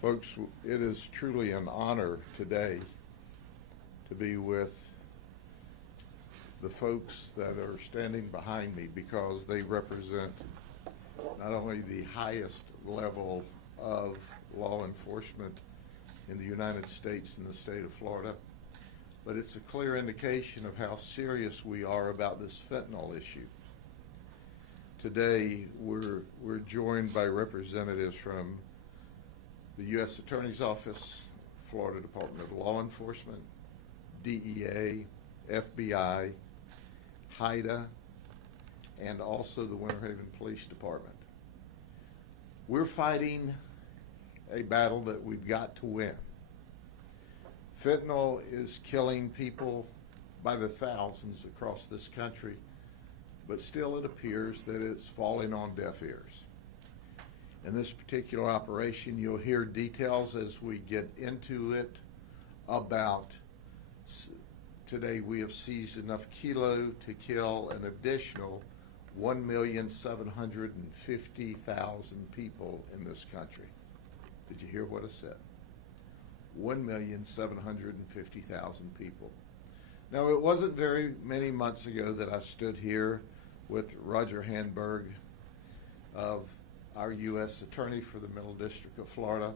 Folks, it is truly an honor today to be with the folks that are standing behind me because they represent not only the highest level of law enforcement in the United States and the state of Florida, but it's a clear indication of how serious we are about this fentanyl issue. Today, we're joined by representatives from the U.S. Attorney's Office, Florida Department of Law Enforcement, DEA, FBI, HIDA, and also the Winter Haven Police Department. We're fighting a battle that we've got to win. Fentanyl is killing people by the thousands across this country, but still it appears that it's falling on deaf ears. In this particular operation, you'll hear details as we get into it about today we have seized enough kilo to kill an additional 1,750,000 people in this country. Did you hear what I said? 1,750,000 people. Now, it wasn't very many months ago that I stood here with Roger Handberg of our U.S. Attorney for the Middle District of Florida,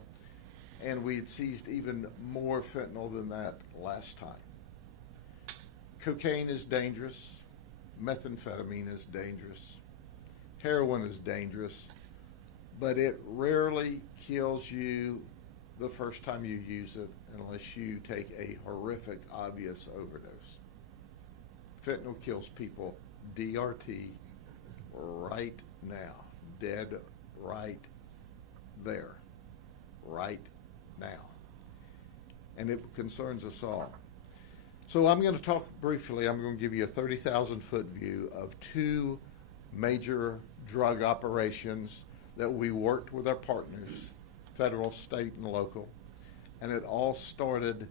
and we had seized even more fentanyl than that last time. Cocaine is dangerous, methamphetamine is dangerous, heroin is dangerous, but it rarely kills you the first time you use it unless you take a horrific, obvious overdose. Fentanyl kills people DRT right now, dead right there, right now. And it concerns us all. So I'm going to talk briefly, I'm going to give you a 30,000-foot view of two major drug operations that we worked with our partners, federal, state, and local. And it all started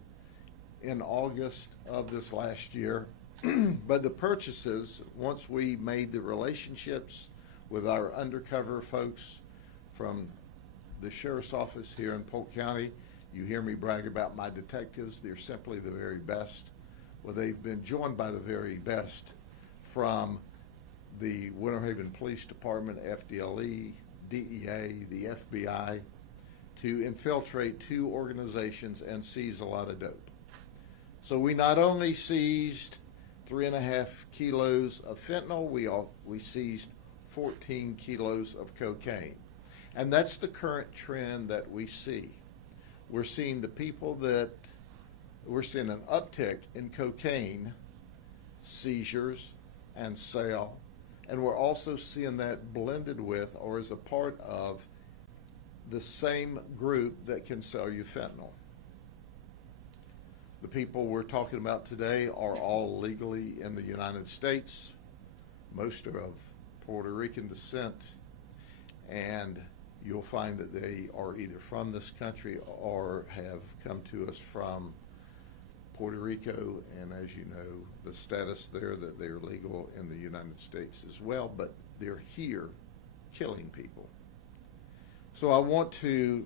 in August of this last year. But the purchases, once we made the relationships with our undercover folks from the sheriff's office here in Polk County, you hear me brag about my detectives. They're simply the very best. Well, they've been joined by the very best from the Winter Haven Police Department, FDLE, DEA, the FBI, to infiltrate two organizations and seize a lot of dope. So we not only seized 3.5 kilos of fentanyl, we seized 14 kilos of cocaine. And that's the current trend that we see. We're seeing we're seeing an uptick in cocaine seizures and sale, and we're also seeing that blended with or as a part of the same group that can sell you fentanyl. The people we're talking about today are all legally in the United States. Most are of Puerto Rican descent, and you'll find that they are either from this country or have come to us from Puerto Rico, and as you know, the status there that they're legal in the United States as well, but they're here killing people. So I want to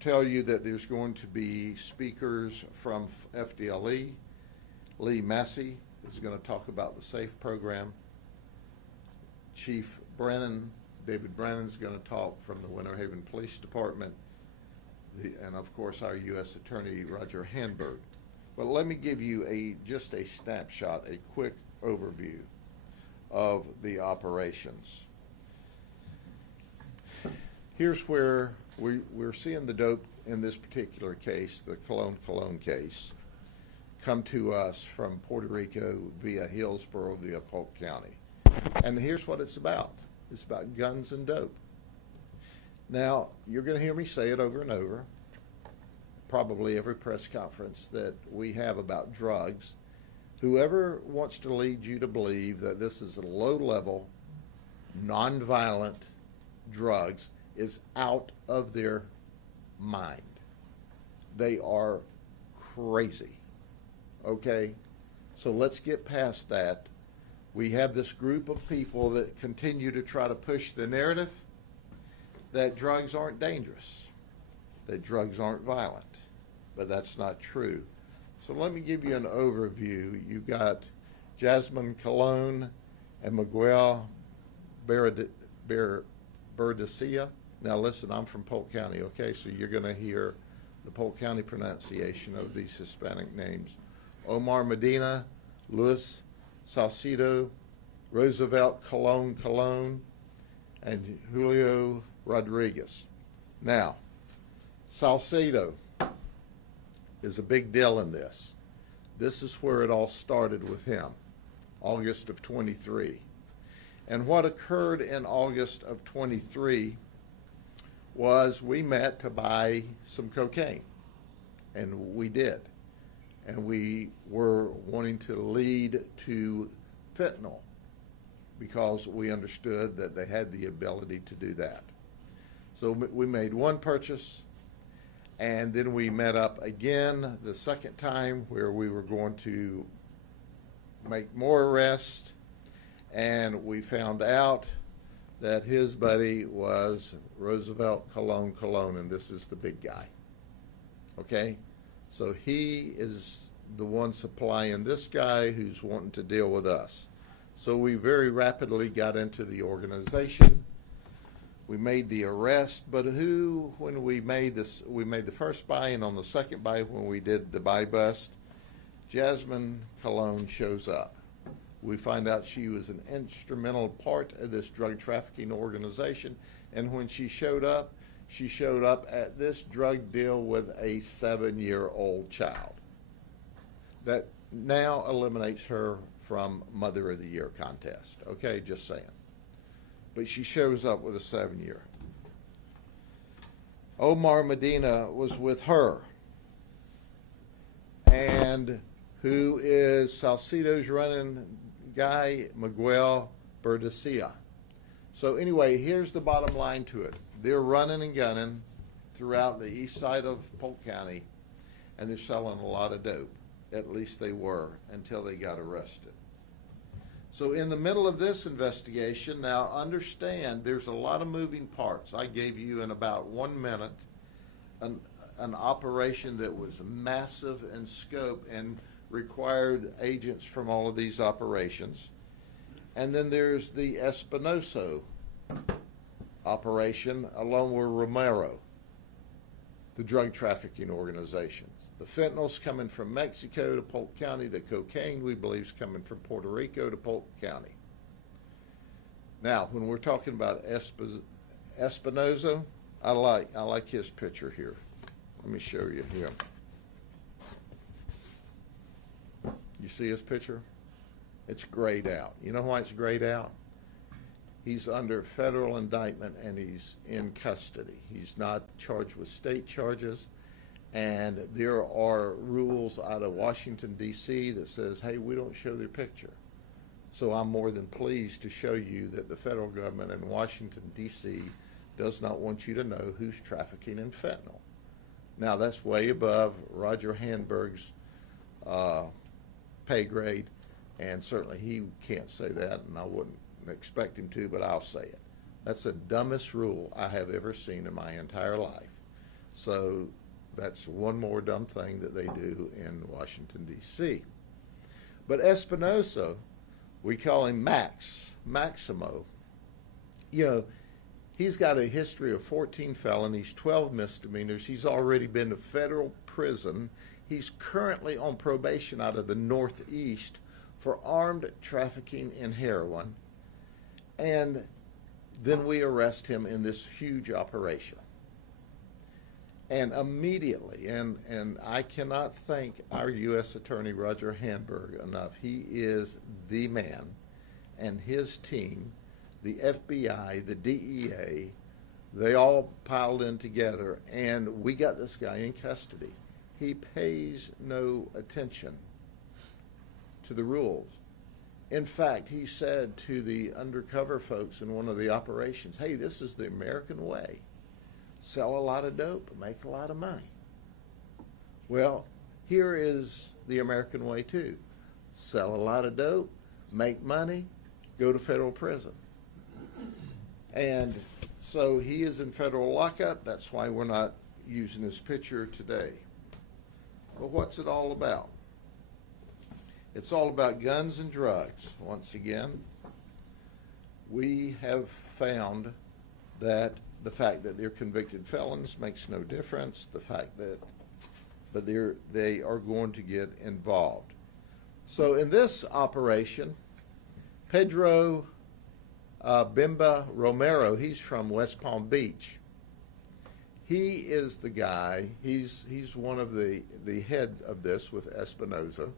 tell you that there's going to be speakers from FDLE. Lee Massey is going to talk about the SAFE program. Chief David Brennan is going to talk from the Winter Haven Police Department, and of course our U.S. Attorney Roger Handberg. But let me give you just a snapshot, a quick overview of the operations. Here's where we're seeing the dope in this particular case, the Cologne case, come to us from Puerto Rico via Hillsborough via Polk County. And here's what it's about. It's about guns and dope. Now, you're going to hear me say it over and over, probably every press conference that we have about drugs. Whoever wants to lead you to believe that this is a low-level, nonviolent drugs is out of their mind. They are crazy, okay? So let's get past that. We have this group of people that continue to try to push the narrative that drugs aren't dangerous. that drugs aren't violent, but that's not true. So let me give you an overview. You've got Jasmine Cologne and Miguel Berdecilla. Now listen, I'm from Polk County, okay? So you're going to hear the Polk County pronunciation of these Hispanic names. Omar Medina, Luis Salcido, Roosevelt Cologne, and Julio Rodriguez. Now, Salcido is a big deal in this. This is where it all started with him, August of 23. And what occurred in August of 23 was we met to buy some cocaine, and we did. And we were wanting to lead to fentanyl because we understood that they had the ability to do that. So we made one purchase, and then we met up again the second time where we were going to make more arrests, and we found out that his buddy was Roosevelt Cologne, and this is the big guy. Okay? So he is the one supplying this guy who's wanting to deal with us. So we very rapidly got into the organization. We made the arrest, but when we made the first buy, and on the second buy, when we did the buy bust, Jasmine Cologne shows up. We find out she was an instrumental part of this drug trafficking organization, and when she showed up at this drug deal with a 7-year-old child. That now eliminates her from Mother of the Year contest. Okay, just saying. But she shows up with a 7-year. Omar Medina was with her. And who is Salcido's running guy? Miguel Berdecilla. So anyway, here's the bottom line to it. They're running and gunning throughout the east side of Polk County, and they're selling a lot of dope. At least they were until they got arrested. So in the middle of this investigation, now understand there's a lot of moving parts. I gave you in about 1 minute an operation that was massive in scope and required agents from all of these operations. And then there's the Espinosa operation along with Romero, the drug trafficking organizations. The fentanyl's coming from Mexico to Polk County. The cocaine, we believe, is coming from Puerto Rico to Polk County. Now, when we're talking about Espinosa, I like his picture here. Let me show you here. You see his picture? It's grayed out. You know why it's grayed out? He's under federal indictment and he's in custody. He's not charged with state charges. And there are rules out of Washington, D.C. that says, hey, we don't show their picture. So I'm more than pleased to show you that the federal government in Washington, D.C. does not want you to know who's trafficking in fentanyl. Now, that's way above Roger Handberg's pay grade, and certainly he can't say that, and I wouldn't expect him to, but I'll say it. That's the dumbest rule I have ever seen in my entire life. So that's one more dumb thing that they do in Washington, D.C. But Espinosa, we call him Maximo. You know, he's got a history of 14 felonies, 12 misdemeanors. He's already been to federal prison. He's currently on probation out of the Northeast for armed trafficking in heroin. And then we arrest him in this huge operation. And immediately, and I cannot thank our U.S. Attorney Roger Handberg enough. He is the man, and his team, the FBI, the DEA, they all piled in together, and we got this guy in custody. He pays no attention to the rules. In fact, he said to the undercover folks in one of the operations, hey, this is the American way. Sell a lot of dope, make a lot of money. Well, here is the American way too. Sell a lot of dope, make money, go to federal prison. And so he is in federal lockup. That's why we're not using his picture today. Well, what's it all about? It's all about guns and drugs. Once again, we have found that the fact that they're convicted felons makes no difference. The fact that, but they are going to get involved. So in this operation, Pedro Bimba Romero, he's from West Palm Beach. He is the guy, he's one of the head of this with Espinosa.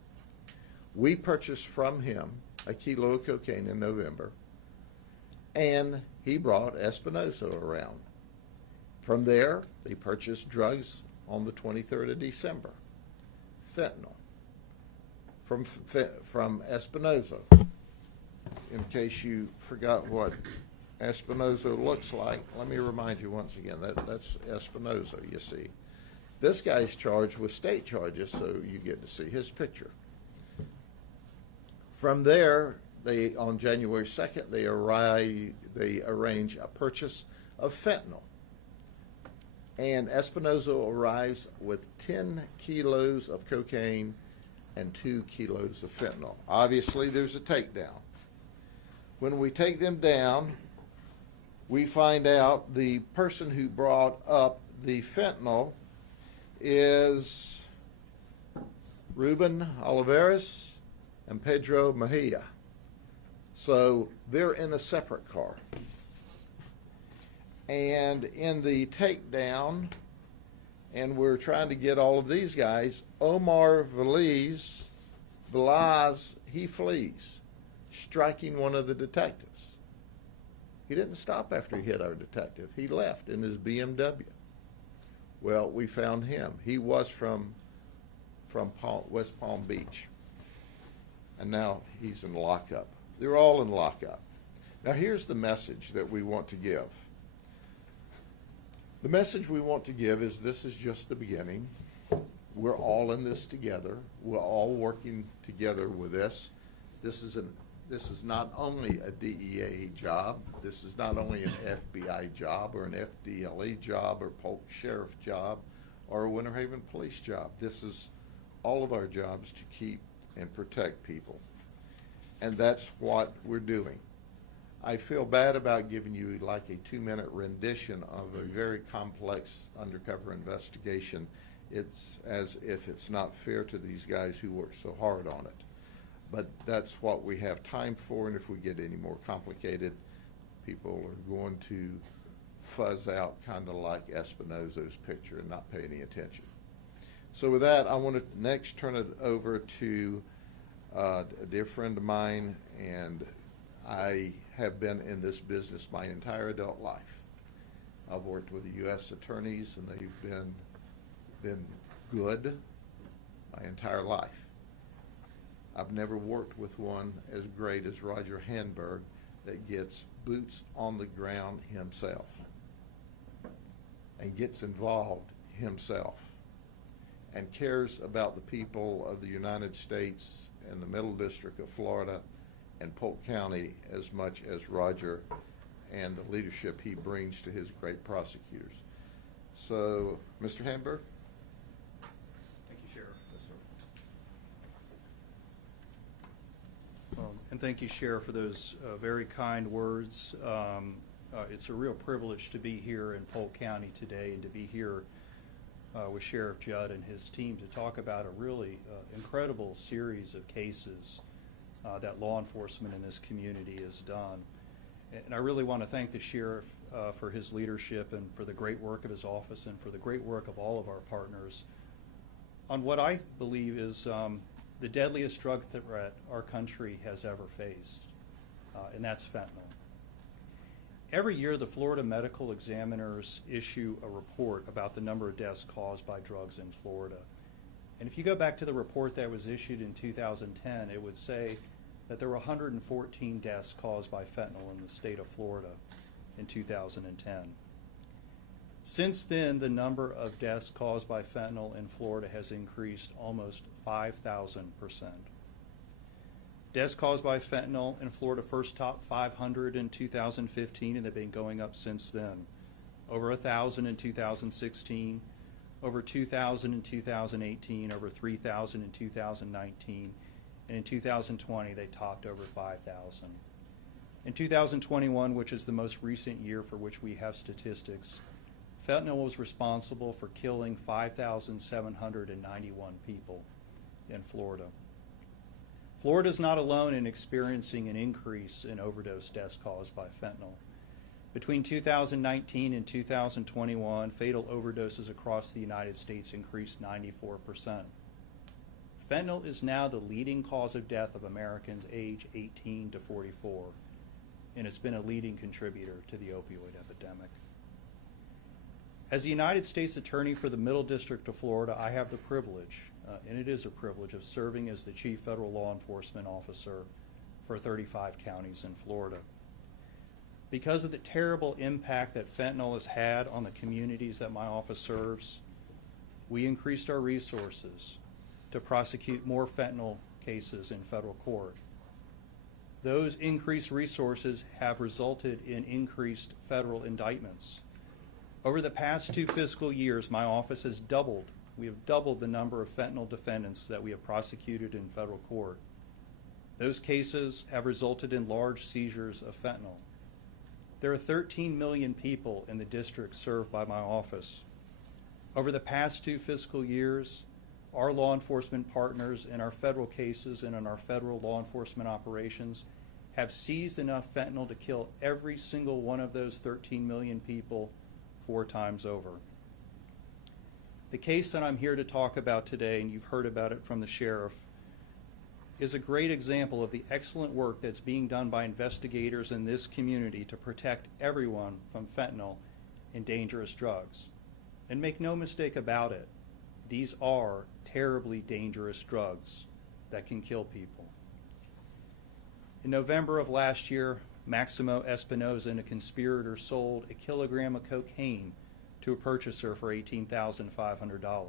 We purchased from him a kilo of cocaine in November, and he brought Espinosa around. From there, they purchased drugs on the 23rd of December, fentanyl, from Espinosa. In case you forgot what Espinosa looks like, let me remind you once again, that's Espinosa, you see. This guy's charged with state charges, so you get to see his picture. From there, on January 2nd, they arrange a purchase of fentanyl. And Espinosa arrives with 10 kilos of cocaine and 2 kilos of fentanyl. Obviously, there's a takedown. When we take them down, we find out the person who brought up the fentanyl is Ruben Olivares and Pedro Mejia. So they're in a separate car. And in the takedown, and we're trying to get all of these guys, Omar Velez, he flees, striking one of the detectives. He didn't stop after he hit our detective. He left in his BMW. Well, we found him. He was from West Palm Beach. And now he's in lockup. They're all in lockup. Now here's the message that we want to give. The message we want to give is this is just the beginning. We're all in this together. We're all working together with this. This is not only a DEA job. This is not only an FBI job or an FDLE job or Polk Sheriff job or a Winter Haven Police job. This is all of our jobs to keep and protect people. And that's what we're doing. I feel bad about giving you like a 2-minute rendition of a very complex undercover investigation. It's as if it's not fair to these guys who work so hard on it. But that's what we have time for, and if we get any more complicated, people are going to fuzz out kind of like Espinosa's picture and not pay any attention. So with that, I want to next turn it over to a dear friend of mine, and I have been in this business my entire adult life. I've worked with the U.S. attorneys, and they've been good my entire life. I've never worked with one as great as Roger Handberg that gets boots on the ground himself and gets involved himself and cares about the people of the United States and the Middle District of Florida and Polk County as much as Roger and the leadership he brings to his great prosecutors. So, Mr. Handberg? Thank you, Sheriff. Yes, sir. And thank you, Sheriff, for those very kind words. It's a real privilege to be here in Polk County today and to be here with Sheriff Judd and his team to talk about a really incredible series of cases that law enforcement in this community has done. And I really want to thank the Sheriff for his leadership and for the great work of his office and for the great work of all of our partners on what I believe is the deadliest drug threat our country has ever faced, and that's fentanyl. Every year, the Florida medical examiners issue a report about the number of deaths caused by drugs in Florida. And if you go back to the report that was issued in 2010, it would say that there were 114 deaths caused by fentanyl in the state of Florida in 2010. Since then, the number of deaths caused by fentanyl in Florida has increased almost 5,000%. Deaths caused by fentanyl in Florida first topped 500 in 2015, and they've been going up since then. Over 1,000 in 2016, over 2,000 in 2018, over 3,000 in 2019, and in 2020 they topped over 5,000. In 2021, which is the most recent year for which we have statistics, fentanyl was responsible for killing 5,791 people in Florida. Florida is not alone in experiencing an increase in overdose deaths caused by fentanyl. Between 2019 and 2021, fatal overdoses across the United States increased 94%. Fentanyl is now the leading cause of death of Americans age 18 to 44, and it's been a leading contributor to the opioid epidemic. As the United States Attorney for the Middle District of Florida, I have the privilege, and it is a privilege, of serving as the Chief Federal Law Enforcement Officer for 35 counties in Florida. Because of the terrible impact that fentanyl has had on the communities that my office serves, we increased our resources to prosecute more fentanyl cases in federal court. Those increased resources have resulted in increased federal indictments. Over the past 2 fiscal years, my office has doubled. We have doubled the number of fentanyl defendants that we have prosecuted in federal court. Those cases have resulted in large seizures of fentanyl. There are 13 million people in the district served by my office. Over the past 2 fiscal years, our law enforcement partners in our federal cases and in our federal law enforcement operations have seized enough fentanyl to kill every single one of those 13 million people 4 times over. The case that I'm here to talk about today, and you've heard about it from the sheriff, is a great example of the excellent work that's being done by investigators in this community to protect everyone from fentanyl and dangerous drugs. And make no mistake about it, these are terribly dangerous drugs that can kill people. In November of last year, Maximo Espinosa and a conspirator sold 1 kilogram of cocaine to a purchaser for $18,500.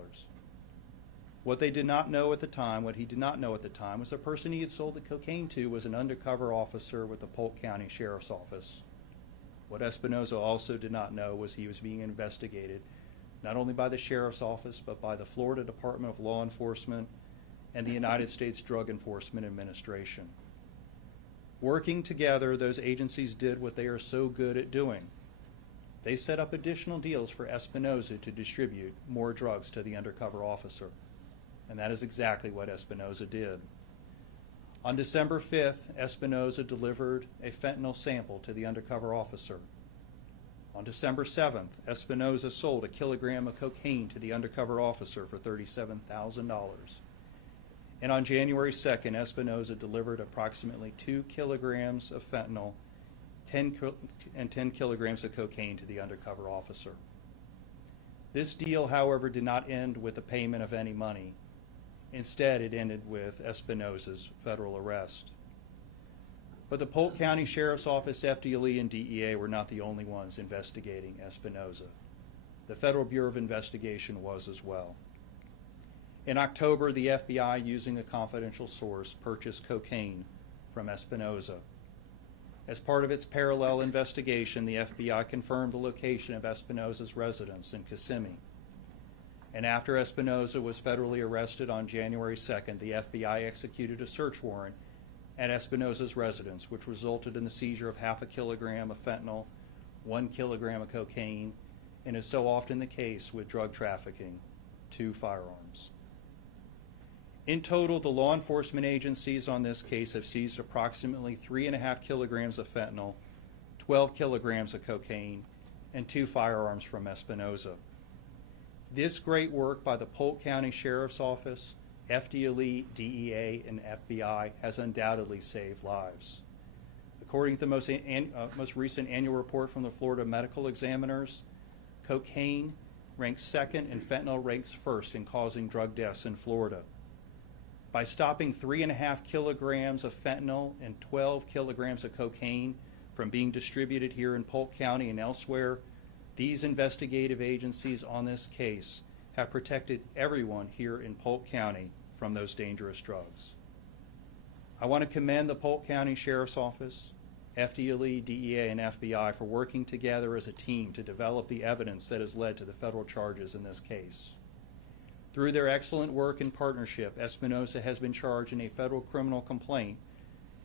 What he did not know at the time was the person he had sold the cocaine to was an undercover officer with the Polk County Sheriff's Office. What Espinosa also did not know was he was being investigated not only by the Sheriff's Office, but by the Florida Department of Law Enforcement and the United States Drug Enforcement Administration. Working together, those agencies did what they are so good at doing. They set up additional deals for Espinosa to distribute more drugs to the undercover officer. And that is exactly what Espinosa did. On December 5th, Espinosa delivered a fentanyl sample to the undercover officer. On December 7th, Espinosa sold 1 kilogram of cocaine to the undercover officer for $37,000. And on January 2nd, Espinosa delivered approximately 2 kilograms of fentanyl and 10 kilograms of cocaine to the undercover officer. This deal, however, did not end with the payment of any money. Instead, it ended with Espinosa's federal arrest. But the Polk County Sheriff's Office, FDLE, and DEA were not the only ones investigating Espinosa. The Federal Bureau of Investigation was as well. In October, the FBI, using a confidential source, purchased cocaine from Espinosa. As part of its parallel investigation, the FBI confirmed the location of Espinosa's residence in Kissimmee. And after Espinosa was federally arrested on January 2nd, the FBI executed a search warrant at Espinosa's residence, which resulted in the seizure of 0.5 kilogram of fentanyl, 1 kilogram of cocaine, and is so often the case with drug trafficking, 2 firearms. In total, the law enforcement agencies on this case have seized approximately 3.5 kilograms of fentanyl, 12 kilograms of cocaine, and 2 firearms from Espinosa. This great work by the Polk County Sheriff's Office, FDLE, DEA, and FBI has undoubtedly saved lives. According to the most recent annual report from the Florida Medical Examiners, cocaine ranks second and fentanyl ranks first in causing drug deaths in Florida. By stopping 3.5 kilograms of fentanyl and 12 kilograms of cocaine from being distributed here in Polk County and elsewhere, these investigative agencies on this case have protected everyone here in Polk County from those dangerous drugs. I want to commend the Polk County Sheriff's Office, FDLE, DEA, and FBI for working together as a team to develop the evidence that has led to the federal charges in this case. Through their excellent work and partnership, Espinosa has been charged in a federal criminal complaint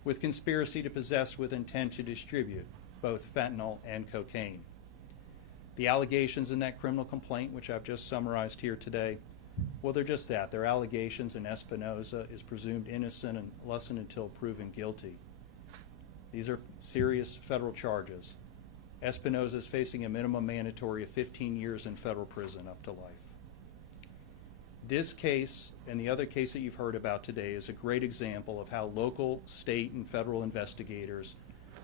with conspiracy to possess with intent to distribute both fentanyl and cocaine. The allegations in that criminal complaint, which I've just summarized here today, well, they're just that. They're allegations, and Espinosa is presumed innocent unless and until proven guilty. These are serious federal charges. Espinosa is facing a minimum mandatory of 15 years in federal prison up to life. This case and the other case that you've heard about today is a great example of how local, state, and federal investigators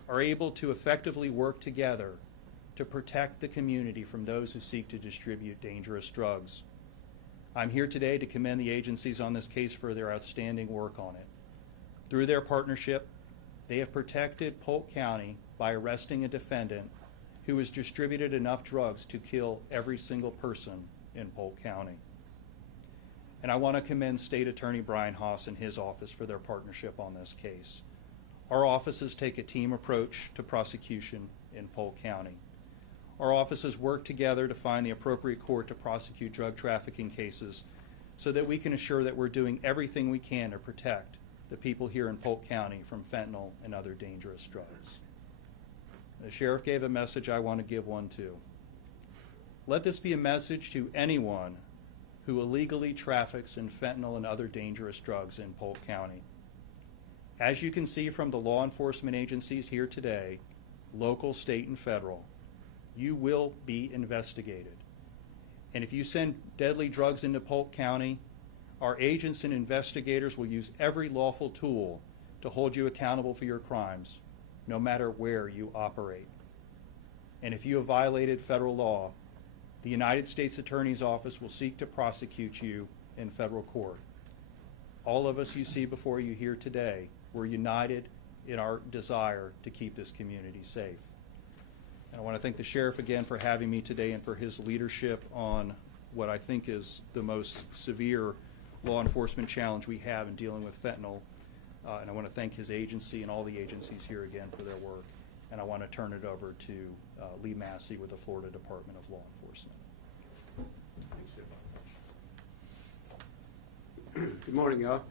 are able to effectively work together to protect the community from those who seek to distribute dangerous drugs. I'm here today to commend the agencies on this case for their outstanding work on it. Through their partnership, they have protected Polk County by arresting a defendant who has distributed enough drugs to kill every single person in Polk County. And I want to commend State Attorney Brian Haas and his office for their partnership on this case. Our offices take a team approach to prosecution in Polk County. Our offices work together to find the appropriate court to prosecute drug trafficking cases so that we can assure that we're doing everything we can to protect the people here in Polk County from fentanyl and other dangerous drugs. The sheriff gave a message, I want to give one too. Let this be a message to anyone who illegally traffics in fentanyl and other dangerous drugs in Polk County. As you can see from the law enforcement agencies here today, local, state, and federal, you will be investigated. And if you send deadly drugs into Polk County, our agents and investigators will use every lawful tool to hold you accountable for your crimes, no matter where you operate. And if you have violated federal law, the United States Attorney's Office will seek to prosecute you in federal court. All of us you see before you here today, we're united in our desire to keep this community safe. And I want to thank the sheriff again for having me today and for his leadership on what I think is the most severe law enforcement challenge we have in dealing with fentanyl. And I want to thank his agency and all the agencies here again for their work. And I want to turn it over to Lee Massey with the Florida Department of Law Enforcement. Good morning, y'all.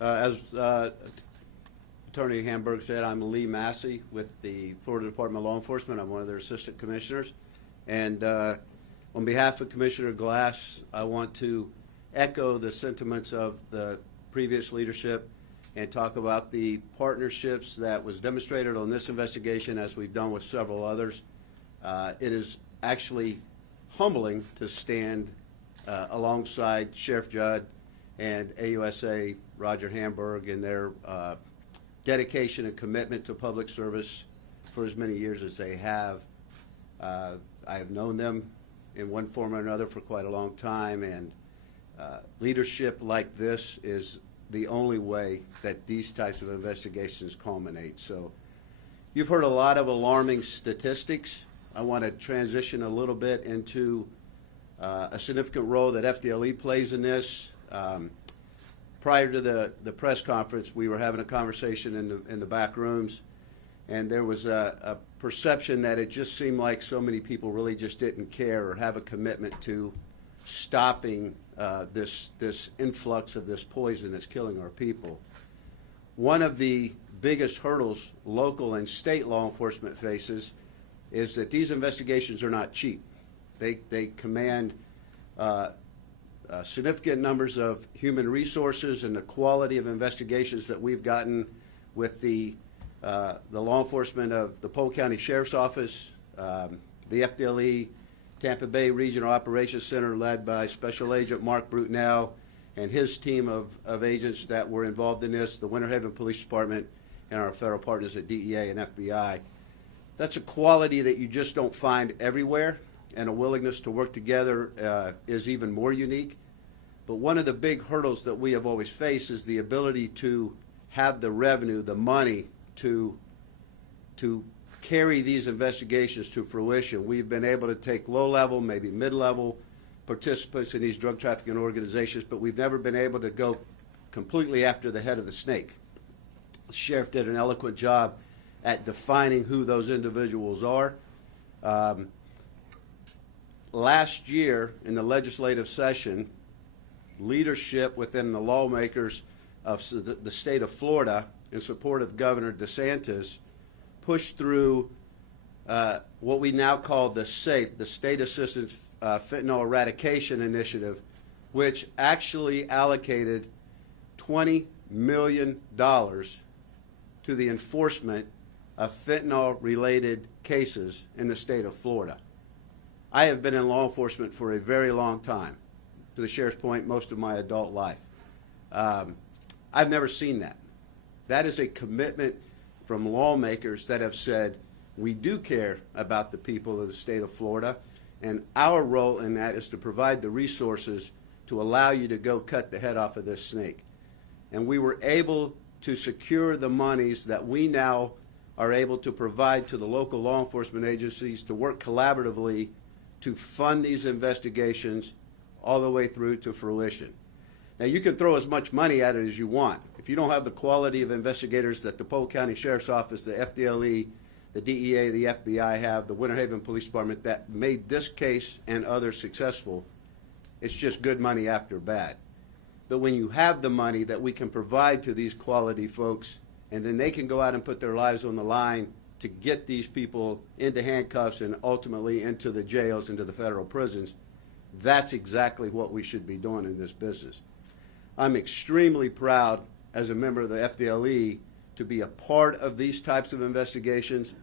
As Attorney Hamburg said, I'm Lee Massey with the Florida Department of Law Enforcement. I'm one of their assistant commissioners. And on behalf of Commissioner Glass, I want to echo the sentiments of the previous leadership and talk about the partnerships that was demonstrated on this investigation, as we've done with several others. It is actually humbling to stand alongside Sheriff Judd and AUSA Roger Hamburg in their dedication and commitment to public service for as many years as they have. I have known them in one form or another for quite a long time, and leadership like this is the only way that these types of investigations culminate. So you've heard a lot of alarming statistics. I want to transition a little bit into a significant role that FDLE plays in this. Prior to the press conference, we were having a conversation in the back rooms, and there was a perception that it just seemed like so many people really just didn't care or have a commitment to stopping this influx of this poison that's killing our people. One of the biggest hurdles local and state law enforcement faces is that these investigations are not cheap. They command significant numbers of human resources, and the quality of investigations that we've gotten with the law enforcement of the Polk County Sheriff's Office, the FDLE Tampa Bay Regional Operations Center, led by Special Agent Mark Brutnell and his team of agents that were involved in this, the Winter Haven Police Department, and our federal partners at DEA and FBI. That's a quality that you just don't find everywhere, and a willingness to work together is even more unique. But one of the big hurdles that we have always faced is the ability to have the revenue, the money to carry these investigations to fruition. We've been able to take low-level, maybe mid-level participants in these drug trafficking organizations, but we've never been able to go completely after the head of the snake. The sheriff did an eloquent job at defining who those individuals are. Last year in the legislative session, leadership within the lawmakers of the state of Florida in support of Governor DeSantis pushed through what we now call the SAFE, the State Assistance Fentanyl Eradication Initiative, which actually allocated $20 million to the enforcement of fentanyl-related cases in the state of Florida. I have been in law enforcement for a very long time, to the sheriff's point, most of my adult life. I've never seen that. That is a commitment from lawmakers that have said, we do care about the people of the state of Florida, and our role in that is to provide the resources to allow you to go cut the head off of this snake. And we were able to secure the monies that we now are able to provide to the local law enforcement agencies to work collaboratively to fund these investigations all the way through to fruition. Now, you can throw as much money at it as you want. If you don't have the quality of investigators that the Polk County Sheriff's Office, the FDLE, the DEA, the FBI have, the Winter Haven Police Department that made this case and others successful, it's just good money after bad. But when you have the money that we can provide to these quality folks, and then they can go out and put their lives on the line to get these people into handcuffs and ultimately into the jails, into the federal prisons, that's exactly what we should be doing in this business. I'm extremely proud as a member of the FDLE to be a part of these types of investigations.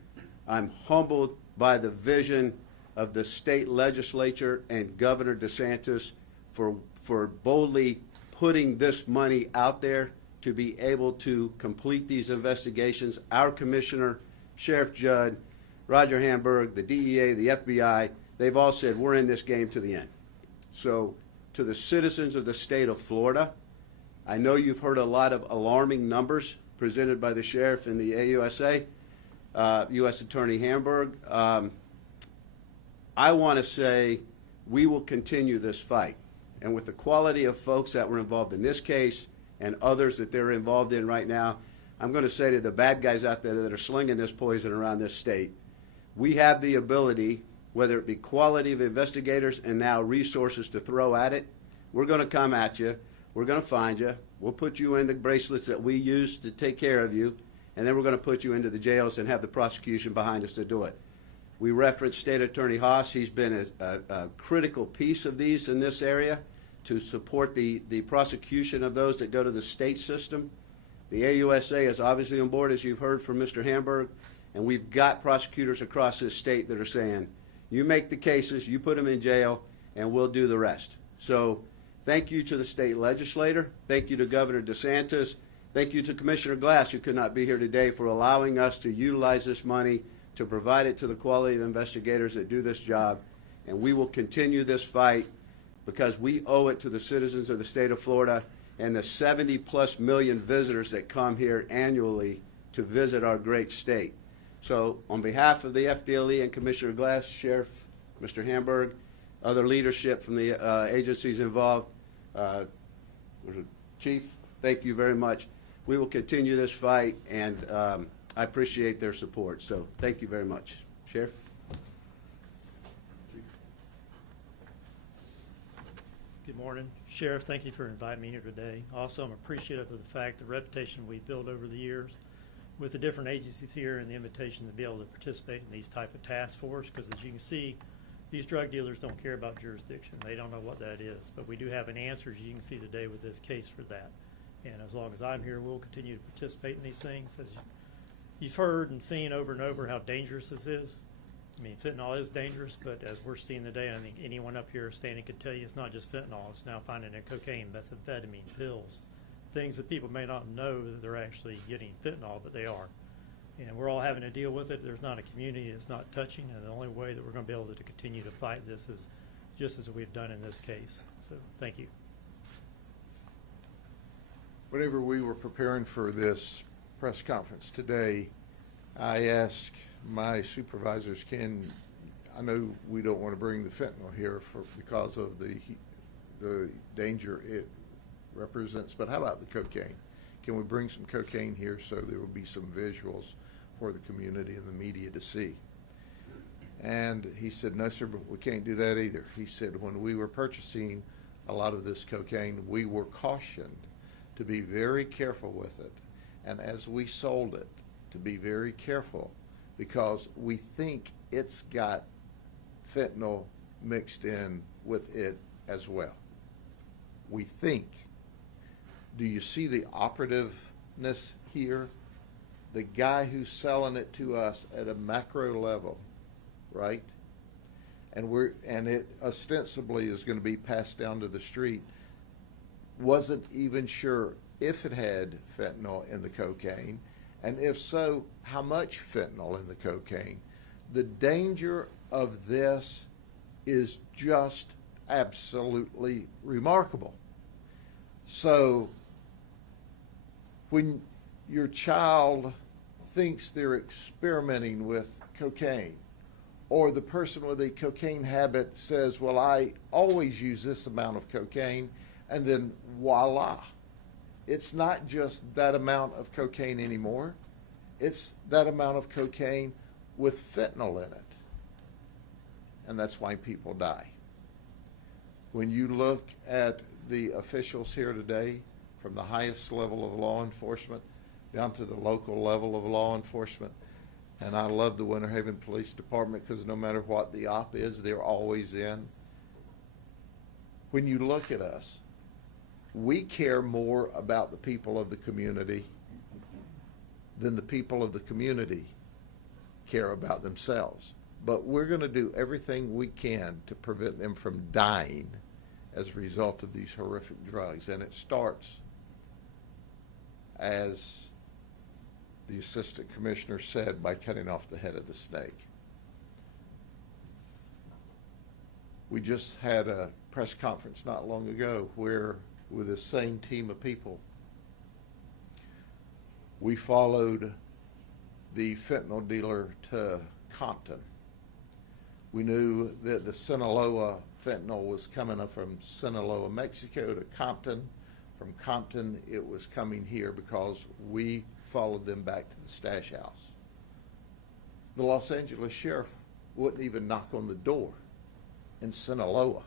I'm humbled by the vision of the state legislature and Governor DeSantis for boldly putting this money out there to be able to complete these investigations. Our commissioner, Sheriff Judd, Roger Hamburg, the DEA, the FBI, they've all said we're in this game to the end. So to the citizens of the state of Florida, I know you've heard a lot of alarming numbers presented by the sheriff and the AUSA, U.S. Attorney Hamburg. I want to say we will continue this fight. And with the quality of folks that were involved in this case and others that they're involved in right now, I'm going to say to the bad guys out there that are slinging this poison around this state, we have the ability, whether it be quality of investigators and now resources to throw at it, we're going to come at you. We're going to find you. We'll put you in the bracelets that we use to take care of you, and then we're going to put you into the jails and have the prosecution behind us to do it. We referenced State Attorney Haas. He's been a critical piece of these in this area to support the prosecution of those that go to the state system. The AUSA is obviously on board, as you've heard from Mr. Hamburg, and we've got prosecutors across this state that are saying, you make the cases, you put them in jail, and we'll do the rest. So thank you to the state legislator. Thank you to Governor DeSantis. Thank you to Commissioner Glass, who could not be here today, for allowing us to utilize this money to provide it to the quality of investigators that do this job. And we will continue this fight because we owe it to the citizens of the state of Florida and the 70+ million visitors that come here annually to visit our great state. So on behalf of the FDLE and Commissioner Glass, Sheriff, Mr. Hamburg, other leadership from the agencies involved, Chief, thank you very much. We will continue this fight, and I appreciate their support. So thank you very much. Sheriff? Good morning. Sheriff, thank you for inviting me here today. Also, I'm appreciative of the fact the reputation we've built over the years with the different agencies here and the invitation to be able to participate in these type of task force, because as you can see, these drug dealers don't care about jurisdiction. They don't know what that is. But we do have an answer, as you can see today, with this case for that. And as long as I'm here, we'll continue to participate in these things. As you've heard and seen over and over how dangerous this is. I mean, fentanyl is dangerous, but as we're seeing today, I think anyone up here standing could tell you it's not just fentanyl. It's now finding in cocaine, methamphetamine, pills, things that people may not know that they're actually getting fentanyl, but they are. And we're all having to deal with it. There's not a community that's not touching, and the only way that we're going to be able to continue to fight this is just as we've done in this case. So thank you. Whenever we were preparing for this press conference today, I asked my supervisors, I know we don't want to bring the fentanyl here because of the danger it represents, but how about the cocaine? Can we bring some cocaine here so there will be some visuals for the community and the media to see. And he said, no, sir, but we can't do that either. He said, when we were purchasing a lot of this cocaine, we were cautioned to be very careful with it. And as we sold it, to be very careful, because we think it's got fentanyl mixed in with it as well. We think. Do you see the operativeness here? The guy who's selling it to us at a macro level, right? And it ostensibly is going to be passed down to the street, wasn't even sure if it had fentanyl in the cocaine, and if so, how much fentanyl in the cocaine. The danger of this is just absolutely remarkable. So when your child thinks they're experimenting with cocaine, or the person with a cocaine habit says, well, I always use this amount of cocaine, and then voila. It's not just that amount of cocaine anymore. It's that amount of cocaine with fentanyl in it. And that's why people die. When you look at the officials here today, from the highest level of law enforcement down to the local level of law enforcement, and I love the Winter Haven Police Department because no matter what the op is, they're always in. When you look at us, we care more about the people of the community than the people of the community care about themselves. But we're going to do everything we can to prevent them from dying as a result of these horrific drugs. And it starts, as the assistant commissioner said, by cutting off the head of the snake. We just had a press conference not long ago where, with the same team of people, we followed the fentanyl dealer to Compton. We knew that the Sinaloa fentanyl was coming up from Sinaloa, Mexico to Compton. From Compton, it was coming here because we followed them back to the stash house. The Los Angeles sheriff wouldn't even knock on the door in Sinaloa,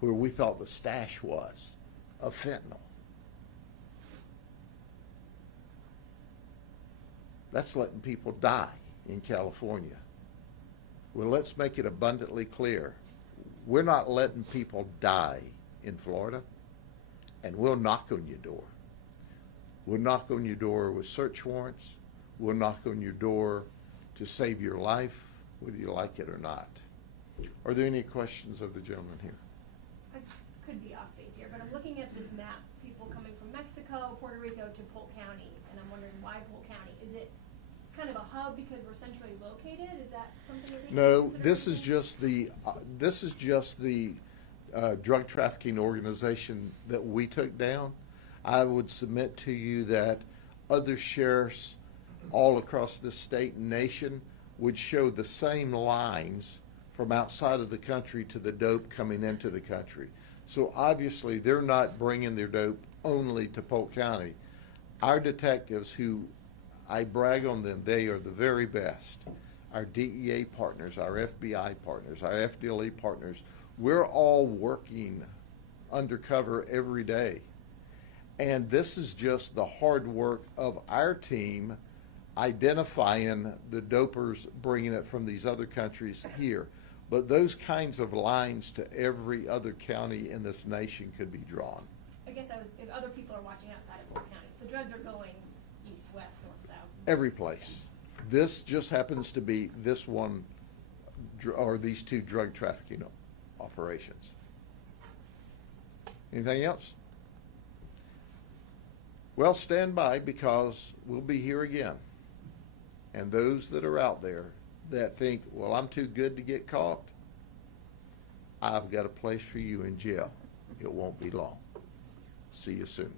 where we thought the stash was of fentanyl. That's letting people die in California. Well, let's make it abundantly clear. We're not letting people die in Florida, and we'll knock on your door. We'll knock on your door with search warrants. We'll knock on your door to save your life, whether you like it or not. Are there any questions of the gentleman here? I could be off base here, but I'm looking at this map, people coming from Mexico, Puerto Rico to Polk County, and I'm wondering why Polk County? Is it kind of a hub because we're centrally located? Is that something that No, this is just the drug trafficking organization that we took down. I would submit to you that other sheriffs all across this state and nation would show the same lines from outside of the country to the dope coming into the country. So obviously they're not bringing their dope only to Polk County. Our detectives, who I brag on them, they are the very best. Our DEA partners, our FBI partners, our FDLE partners, we're all working undercover every day. And this is just the hard work of our team identifying the dopers, bringing it from these other countries here. But those kinds of lines to every other county in this nation could be drawn. I guess if other people are watching outside of Polk County, the drugs are going east, west, north, south. Every place. This just happens to be this one, or these two drug trafficking operations. Anything else? Well, stand by, because we'll be here again. And those that are out there that think, well, I'm too good to get caught, I've got a place for you in jail. It won't be long. See you soon.